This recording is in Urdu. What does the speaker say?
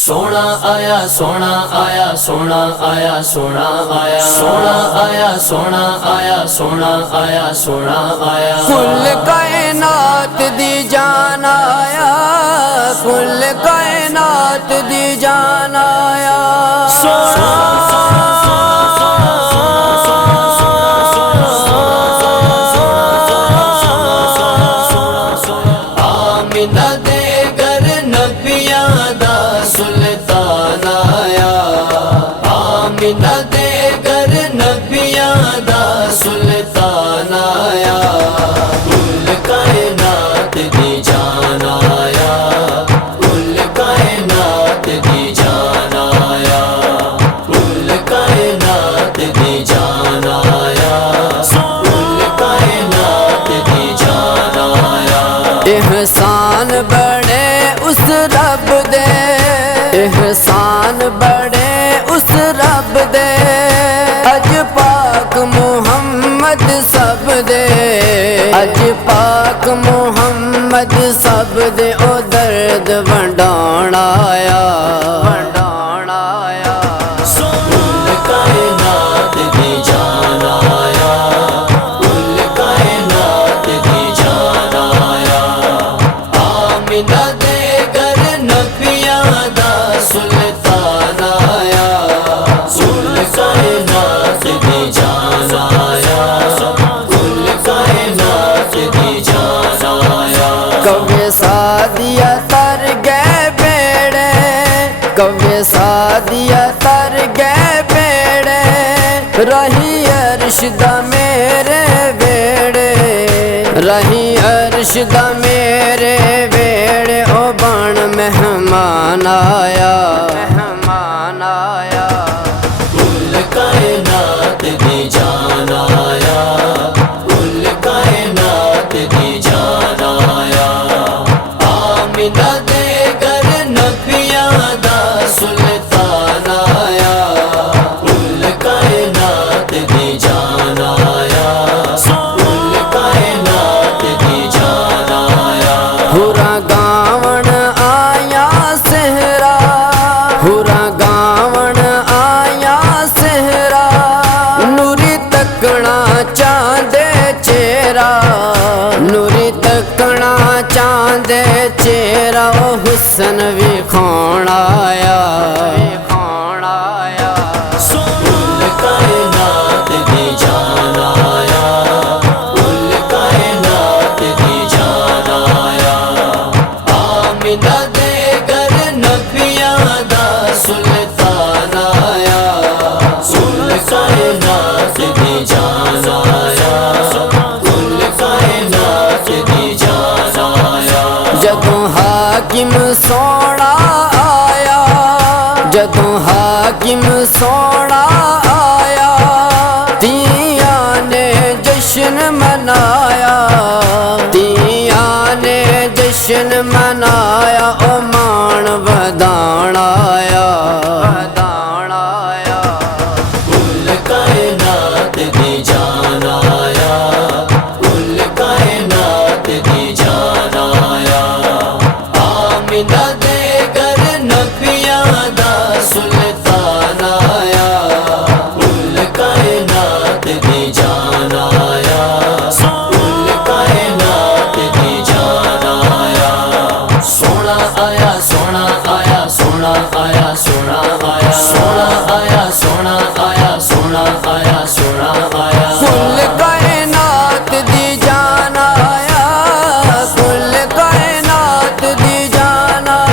سونا آیا سونا آیا سونا آیا سونا آیا سونا آیا سونا آیا سونا آیا سونا آیا کل کائنات دی جان آیا کل کائنات دی جان آیا آمینہ دے گر نبیاں دا سلطان آیا آمینہ دے گر نبیاں دا سلطان آیا کل کائنات دی جان آیا کل کائنات دی جان آیا کل کائنات دی جان آیا کل کائنات دی جان آیا احسان بڑے اس رب دے احسان بڑے اس رب دے اج پاک محمد سب دے اج پاک محمد سب دے او درد ونڈان آیا ونڈان آیا کل کائنات دی جان آیا کل کائنات دی جان آیا آمینہ دے گر نبیاں دا سلطان آیا کل کائنات دی جان آیا کل کائنات دی جان آیا کوے سادیا تر گئے بیڑے کوے سادیا تر گئے بیڑے رہی عرش دا میرے بیڑے رہی عرش دا میرے بیڑے او بن مہمان آیا مہمان آیا کل کائنات دی جان آیا کل کائنات دی جان آیا آمینہ دے گر نبیاں دا سلطان آیا کل کائنات دی جان آیا کل کائنات دی جان آیا ہورا گاون آیا سہرا ہورا گاون آیا سہرا نوری تکنا چاندے چہرہ نوری تکنا چاندے چہرہ او حسن بھی کھون آیا کھون آیا کل کائنات دی جان آیا کل کائنات دی جان آیا آمینہ دے گر نبیاں دا سلطان آیا کل کائنات دی جان آیا کل کائنات دی جان آیا جدوں حاکم سونا آیا جدوں حاکم سونا آیا تیاں نے جشن منایا تیاں نے جشن منایا او مان ودان آیا ودان آیا کل کائنات دی جان آیا کل کائنات دی جان آیا آمینہ دے گر نبیاں دا سلطان آیا کل کائنات دی جان آیا کل کائنات دی جان آیا سونا آیا سونا آیا سونا آیا سونا آیا سونا آیا سونا آیا سونا آیا سونا آیا کل کائنات دی جان آیا کل کائنات دی جان آیا